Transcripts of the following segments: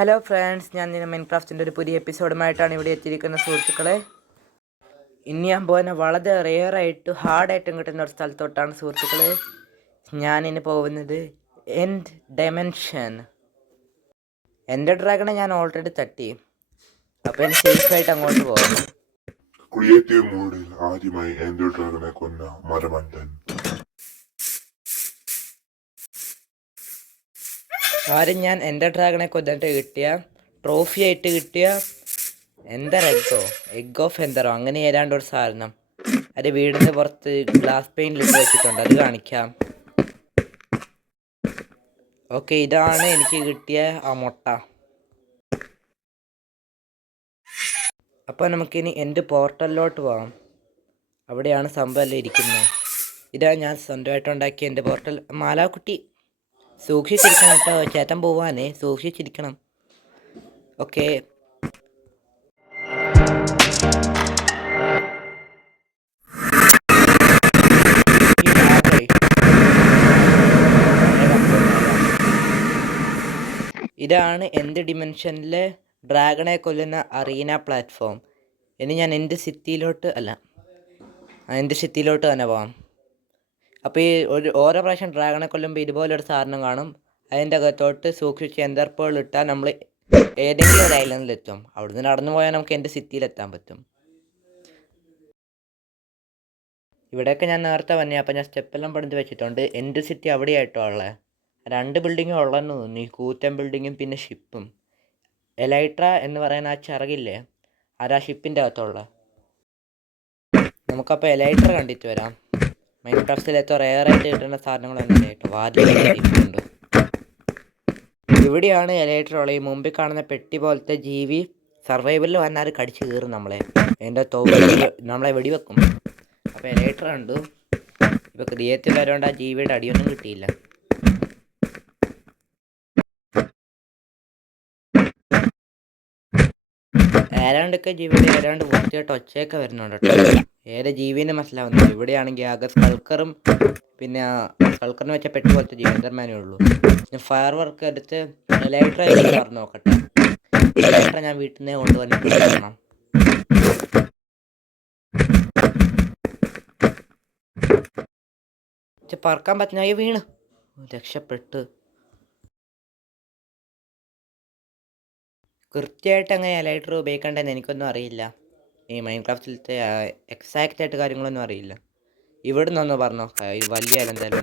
Hello friends, ഞാൻ നിന്നെ മൈൻക്രാഫ്റ്റിൻ്റെ ഒരു പുതിയ എപ്പിസോഡുമായിട്ടാണ് ഇവിടെ എത്തിയിരിക്കുന്ന സുഹൃത്തുക്കളെ. ഇനി ഞാൻ പോകുന്ന വളരെ റെയറായിട്ട് ഹാർഡായിട്ടും കിട്ടുന്ന ഒരു സ്ഥലത്തോട്ടാണ് സുഹൃത്തുക്കളെ. ഞാനിനി പോകുന്നത് എൻഡ് ഡയമെൻഷൻ. എൻ്റെ ഡ്രാഗണെ ഞാൻ ഓൾറെഡി തട്ടി, അപ്പോൾ എനിക്ക് സേഫായിട്ട് അങ്ങോട്ട് പോകാം. ക്രിയേറ്റീവ് മോഡിൽ ആദ്യമായി എൻഡ് ഡ്രാഗണെ കൊന്ന മരമണ്ടൻ. ആരും ഞാൻ എൻ്റെ ഡ്രാഗണെ കൊന്നിട്ട് കിട്ടിയ ട്രോഫി ആയിട്ട് കിട്ടിയ എഗ് ഓഫ് എന്തറോ അങ്ങനെ ഏതാണ്ട് ഒരു സാധനം അത് വീടിൻ്റെ പുറത്ത് ഗ്ലാസ് പെയിൻറ്റിലിട്ട് വെച്ചിട്ടുണ്ട്. അത് കാണിക്കാം. ഓക്കെ, ഇതാണ് എനിക്ക് കിട്ടിയ ആ മുട്ട. അപ്പോൾ നമുക്കിനി എൻ്റെ പോർട്ടലിലോട്ട് പോകാം. അവിടെയാണ് സംഭവം ഇരിക്കുന്നത്. ഇതാ ഞാൻ സ്വന്തമായിട്ടുണ്ടാക്കിയ എൻ്റെ പോർട്ടൽ. മാലാക്കുട്ടി സൂക്ഷിച്ചിരിക്കണം കേട്ടോ, ചേട്ടൻ പോവാനേ, സൂക്ഷിച്ചിരിക്കണം. ഓക്കെ, ഇതാണ് എൻ്റെ ഡിമെൻഷനിലെ ഡ്രാഗണെ കൊല്ലുന്ന അറീന പ്ലാറ്റ്ഫോം. ഇനി ഞാൻ എൻ്റെ സിറ്റിയിലോട്ട് തന്നെ പോകാം. അപ്പോൾ ഈ ഓരോ പ്രാവശ്യം ഡ്രാഗണെ കൊല്ലുമ്പോൾ ഇതുപോലൊരു സാധനം കാണും. അതിൻ്റെ അകത്തോട്ട് സൂക്ഷിച്ച് എന്തർപ്പേൾ ഇട്ടാൽ നമ്മൾ ഏതെങ്കിലും ഒരു ഐലൻഡിലെത്തും. അവിടുന്ന് നടന്നു പോയാൽ നമുക്ക് എൻ്റെ സിറ്റിയിലെത്താൻ പറ്റും. ഇവിടെയൊക്കെ ഞാൻ നേരത്തെ വന്നേ, അപ്പോൾ ഞാൻ സ്റ്റെപ്പെല്ലാം പണിത് വെച്ചിട്ടുണ്ട്. എൻ്റെ സിറ്റി അവിടെയായിട്ടോ ഉള്ളത്. 2 ബിൽഡിങ്ങും ഉള്ളതെന്ന് തോന്നി, കൂറ്റൻ ബിൽഡിങ്ങും പിന്നെ ഷിപ്പും. എലൈട്ര എന്ന് പറയുന്ന ആ ചിറകില്ലേ, അതാ ഷിപ്പിൻ്റെ അകത്തുള്ള. നമുക്കപ്പോൾ എലൈട്ര കണ്ടിട്ട് വരാം. മൈൻക്രാഫ്റ്റിൽ ഏറ്റവും റെയറായിട്ട് കിട്ടുന്ന സാധനങ്ങളൊന്നും കേട്ടോ. വാതിലുണ്ട്. ഇവിടെയാണ് എലൈട്ര ഉള്ളത്. ഈ മുമ്പിൽ കാണുന്ന പെട്ടി പോലത്തെ ജീവി സർവൈവലിൽ വന്നാൽ കടിച്ച് കയറും നമ്മളെ. അതിൻ്റെ നമ്മളെ വെടിവെക്കും. അപ്പോൾ എലൈട്ര ഉണ്ട്. ഇപ്പോൾ ക്രിയേറ്റീവ് വരേണ്ട ആ ജീവിയുടെ അടിയൊന്നും കിട്ടിയില്ല. ഏതാണ്ടൊക്കെ ജീവിയുടെ ഏതാണ്ട് വൃത്തിയായിട്ട് ഒച്ചയൊക്കെ വരുന്നുണ്ട് കേട്ടോ. ഏത് ജീവിനെ മനസ്സിലാവുന്നില്ല. ഇവിടെയാണെങ്കിൽ ആകെ സ്കൾക്കറും പിന്നെ സ്കൾക്കറിന് വെച്ച പെട്ടി പോലത്തെ ജീവി എന്തർമാനേ ഉള്ളൂ. ഞാൻ ഫയർ വർക്ക് എടുത്ത് ലൈറ്റർ പറഞ്ഞു നോക്കട്ടെ. ലൈറ്റർ ഞാൻ വീട്ടിൽ നിന്ന് കൊണ്ടുവന്നിട്ട് കാണാം. പറക്കാൻ പറ്റുന്ന വീണ് രക്ഷപ്പെട്ട്. കൃത്യമായിട്ട് അങ്ങനെ ലൈറ്റർ ഉപയോഗിക്കേണ്ടതെന്ന് എനിക്കൊന്നും അറിയില്ല. ഈ മൈൻക്രാഫ്റ്റിലത്തെ എക്സാക്റ്റ് ആയിട്ട് കാര്യങ്ങളൊന്നും അറിയില്ല. ഇവിടെ നിന്നൊന്ന് പറഞ്ഞോ, വലിയ എന്തായാലും.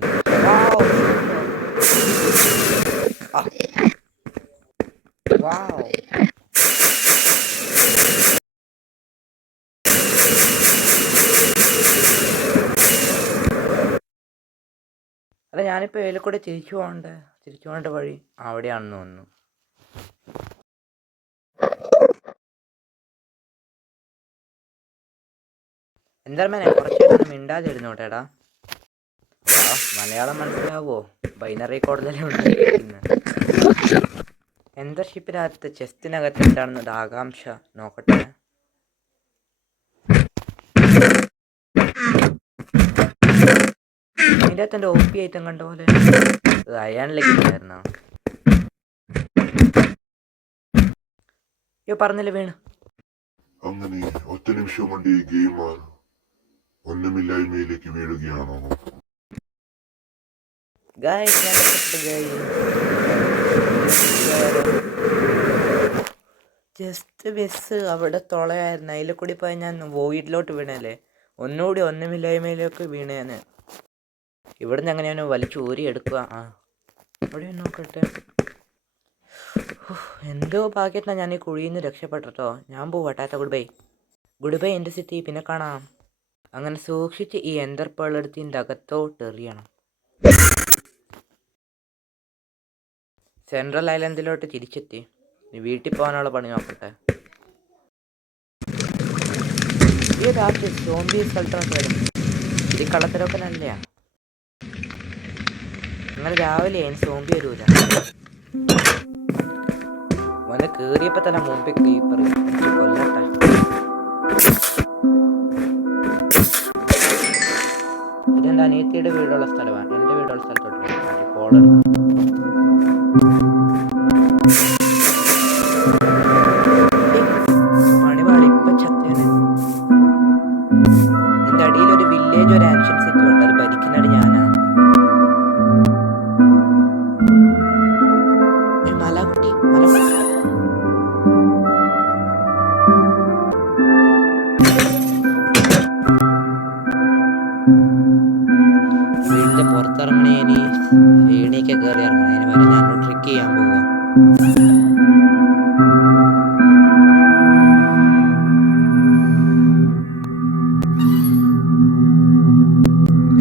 അല്ല, ഞാനിപ്പോൾ ഇതിൽ കൂടെ തിരിച്ചു പോകേണ്ട വഴി അവിടെയാണെന്ന് തോന്നുന്നു. എന്തായാലും കുറച്ചേരം മിണ്ടാതിരുന്നോട്ടേടാ. മലയാളം മനസ്സിലാവോ? ബൈനറി കോഡിലല്ലേ ഉണ്ടായിരിക്കുന്നത്. എന്തർഷിപ്പിനകത്ത് ചെസ്റ്റിനകത്ത് എന്താണെന്നത് ആകാംക്ഷ നോക്കട്ടെ. അതിൻ്റെ അകത്ത് എൻ്റെ OP ഐറ്റം കണ്ട പോലെ അയാളിലേക്കായിരുന്നോ? പറഞ്ഞില്ല വീണ്. അങ്ങനെ ഒറ്റ നിമിഷം കൊണ്ട് ഈ ഗെയിമർ ഒന്നുമില്ലായ്മയിലേക്ക് വീഴുകയാണോ? ജസ്റ്റ് മിസ് അവിടെ തുളയായിരുന്നു. അതിൽ കൂടി പോയി ഞാൻ വോയിഡിലോട്ട് വീണല്ലേ. ഒന്നുകൂടി ഒന്നുമില്ലായ്മയിലേക്ക് വീണേന്. ഇവിടുന്ന് എങ്ങനെയാണ് വലിച്ചു ഊരി എടുക്കുക. അവിടെ നോക്കട്ടെ. എന്തോ ഭാഗ്യത്തിനാണ് ഞാൻ ഈ കുഴിയിൽ നിന്ന് രക്ഷപ്പെട്ടോ. ഞാൻ പോവട്ടാത്ത. ഗുഡ് ബൈ എൻ്റെ സിറ്റി. പിന്നെ കാണാം. അങ്ങനെ സൂക്ഷിച്ച് ഈ എന്തർപ്പേളെടുത്തിൻ്റെ അകത്തോട്ട് എറിയണം. സെൻട്രൽ ഐലൻഡിലോട്ട് തിരിച്ചെത്തി. വീട്ടിൽ പോകാനുള്ള പണി നോക്കട്ടെ. ഈ രാത്രി സോംബി സ്ഥലത്തൊക്കെ വരും. ഇത് കള്ളത്തരൊക്കെ നല്ലയാ. അങ്ങനെ രാവിലെ സോംബി വരൂല. മോനെ കേറിയപ്പോ തന്നെ മുമ്പിൽ ക്രീപ്പർ കൊല്ലട്ടെ. ഇതെൻ്റെ അനിയത്തിയുടെ വീടുള്ള സ്ഥലമാണ്. എൻ്റെ വീടുള്ള സ്ഥലത്തോട്ട് കോളെടുക്കാം. പൊട്ടി. ഹലോ, വീടിന്റെ പുറത്തിറങ്ങണേ, ഇനി വീടിലേക്ക് കയറി ഇറങ്ങണേ. അതിന് വരെ ഞാനൊരു ട്രിക്ക് ചെയ്യാൻ പോവാ.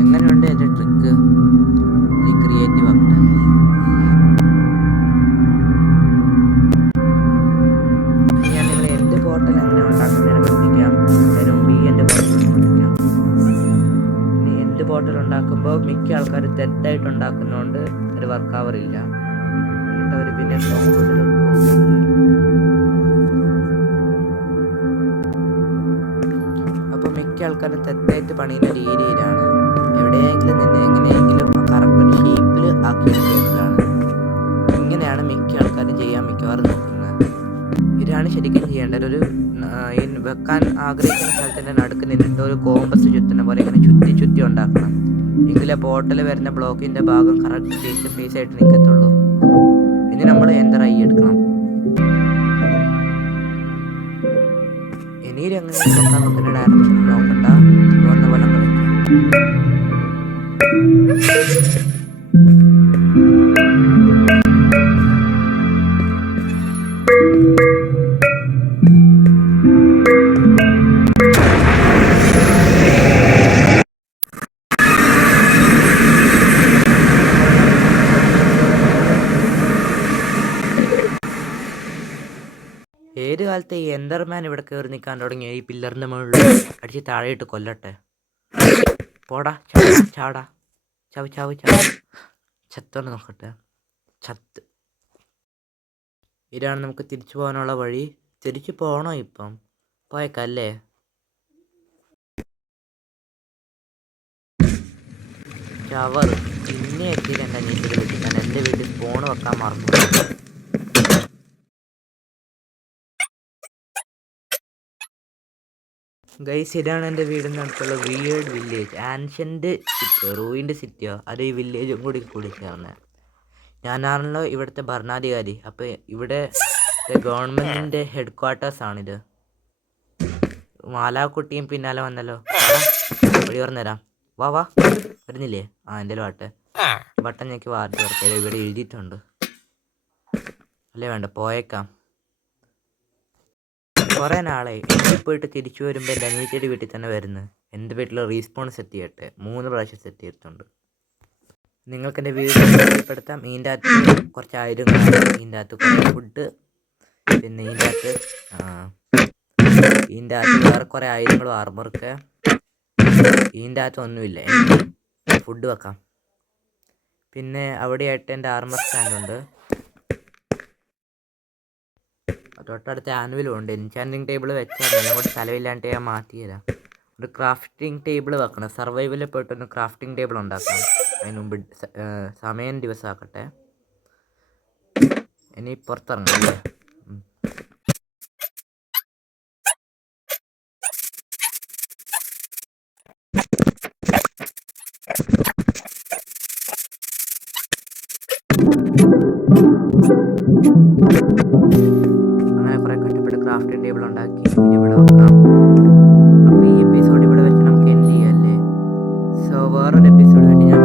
എങ്ങനെയുണ്ട് എൻ്റെ ട്രിക്ക്? ഇനി ക്രിയേറ്റീവ് ആക്കട്ടെ. ഞാൻ നിങ്ങൾ എൻ്റെ ബോട്ടിൽ എങ്ങനെ ഉണ്ടാക്കുന്നതിനെ പഠിപ്പിക്കാം. അതിന് മുമ്പ് ഈ എൻ്റെ ബോട്ടിൽ പഠിപ്പിക്കാം. ഇനി എന്ത് ബോട്ടിൽ ഉണ്ടാക്കുമ്പോൾ മിക്ക ആൾക്കാർ തെറ്റായിട്ട് ഉണ്ടാക്കുന്നതുകൊണ്ട് ഒരു വർക്ക് ആവറില്ല. എന്നിട്ട് അവർ പിന്നെ സ്ട്രോങ് ബോട്ടിലോട്ട് പോകും. അപ്പോൾ മിക്ക ആൾക്കാരും തെറ്റായിട്ട് പണിയുന്ന രീതിയിലാണ്. എവിടെയെങ്കിലും നിന്ന് എങ്ങനെയെങ്കിലും കറക്റ്റ് ഒരു ഷേപ്പിൽ ആക്കിയെടുക്കുന്നതാണ്. ഇങ്ങനെയാണ് മിക്ക ആൾക്കാരും ചെയ്യാൻ മിക്കവാറും നോക്കുന്നത്. ഇതാണ് ശരിക്കും ചെയ്യേണ്ടത്. ഒരു വെക്കാൻ ആഗ്രഹിക്കുന്ന സ്ഥലത്തിൻ്റെ നടുക്ക് നിന്നിട്ട് ഒരു കോമ്പസ് ചുറ്റുന്ന പോലെ ഇങ്ങനെ ചുറ്റി ചുറ്റി ഉണ്ടാക്കണം. എങ്കിലേ ബോട്ടിൽ വരുന്ന ബ്ലോക്കിൻ്റെ ഭാഗം കറക്റ്റ് ഫേസ് ആയിട്ട് നിൽക്കത്തുള്ളൂ. ഇനി നമ്മൾ എൻ്റർ ആയി എടുക്കണം. ഇനി എങ്ങനെ വെക്കാൻ നോക്കുന്ന ഡയറക്ഷൻ നോക്കണ്ട, തോന്നുന്ന പോലെ അങ്ങ് വെക്കാം. ഏത് കാലത്തെ ഈ എന്തർമാൻ ഇവിടെ കയറി നിൽക്കാൻ തുടങ്ങിയ ഈ പില്ലറിൻ്റെ മുകളിൽ അടിച്ച് താഴെയിട്ട് കൊല്ലട്ടെ. പോടാ, ചാടാ, ചാവ് ചാവ് ചാവ്. ചത്തോണ്ട് നോക്കട്ടെ. ചത്ത്. ഇതാണ് നമുക്ക് തിരിച്ചു പോകാനുള്ള വഴി. തിരിച്ചു പോകണോ ഇപ്പം? പോയേക്കല്ലേ. ചവർ പിന്നെ എത്തിയിട്ട് എൻ്റെ നീറ്റിൽ വെച്ചിട്ടാണ്. എൻ്റെ വീട്ടിൽ സ്പൂണ് വെക്കാൻ മറന്നു. ഗൈസ്, ഇതാണ് എൻ്റെ വീടിൻ്റെ അടുത്തുള്ള വിയേർഡ് വില്ലേജ്. ആൻഷ്യൻ്റ് സിറ്റിയോ റൂയിൻ്റെ സിറ്റിയോ അത് ഈ വില്ലേജും കൂടി ചേർന്നത്. ഞാനാണല്ലോ ഇവിടുത്തെ ഭരണാധികാരി. അപ്പോൾ ഇവിടെ ഗവൺമെൻറ്റിൻ്റെ ഹെഡ് ക്വാർട്ടേഴ്സാണിത്. മാലാക്കുട്ടിയും പിന്നാലെ വന്നല്ലോ. വഴി പറഞ്ഞുതരാം. വാ വാ, വരുന്നില്ലേ? എൻ്റെ വാട്ടെ ബട്ടൺ ഞെക്കി വാർത്ത ചേർക്കാം. ഇവിടെ എഴുതിയിട്ടുണ്ട്. അല്ലേ വേണ്ട, പോയേക്കാം. കുറേ നാളായി എനിക്ക് പോയിട്ട് തിരിച്ചു വരുമ്പോൾ എൻ്റെ അനിയത്തിയുടെ വീട്ടിൽ തന്നെ വരുന്നത്. എൻ്റെ വീട്ടിൽ റീസ്പോൺ സെറ്റ് ചെയ്യട്ടെ. 3 പ്രാവശ്യം സെറ്റ് ചെയ്തിട്ടുണ്ട്. നിങ്ങൾക്ക് എൻ്റെ വീട് പരിചയപ്പെടുത്താം. ഇതിൻ്റെ അകത്ത് കുറച്ച് ആയുധങ്ങളാണ്. ഇതിൻ്റെ അകത്ത് കുറേ ഫുഡ്, പിന്നെ ഇതിൻ്റെ അകത്ത് വേറെ കുറേ ആയുധങ്ങളും ആർമറൊക്കെ. ഇതിൻ്റെ അകത്ത് ഒന്നുമില്ല. എനിക്ക് ഫുഡ് വെക്കാം. പിന്നെ അവിടെയായിട്ട് എൻ്റെ ആർമർ സ്റ്റാൻഡുണ്ട്. തൊട്ടടുത്ത് ആനുവലും ഉണ്ട്. എൻചാൻറ്റിങ് ടേബിൾ വെച്ചാൽ ഞങ്ങളുടെ സ്ഥലമില്ലാണ്ട് ഞാൻ മാറ്റിയതാണ്. ഒരു ക്രാഫ്റ്റിംഗ് ടേബിൾ വെക്കണം. സർവൈവലിൽ പോയിട്ടൊന്ന് ക്രാഫ്റ്റിംഗ് ടേബിൾ ഉണ്ടാക്കണം. അതിന് മുമ്പ് സമയം ദിവസമാക്കട്ടെ. ഇനി പുറത്തിറങ്ങാം അല്ലേ? അങ്ങനെ കുറെ കഷ്ടപ്പെട്ട് ക്രാഫ്റ്റിംഗ് ടേബിൾ ഉണ്ടാക്കി ഇവിടെ വെക്കാം. അപ്പോൾ ഈ എപ്പിസോഡ് ഇവിടെ വെച്ച് നമുക്ക് എൻഡ് ചെയ്യാം അല്ലേ? സോ വേറൊരു എപ്പിസോഡ് വേണ്ടി ഞാൻ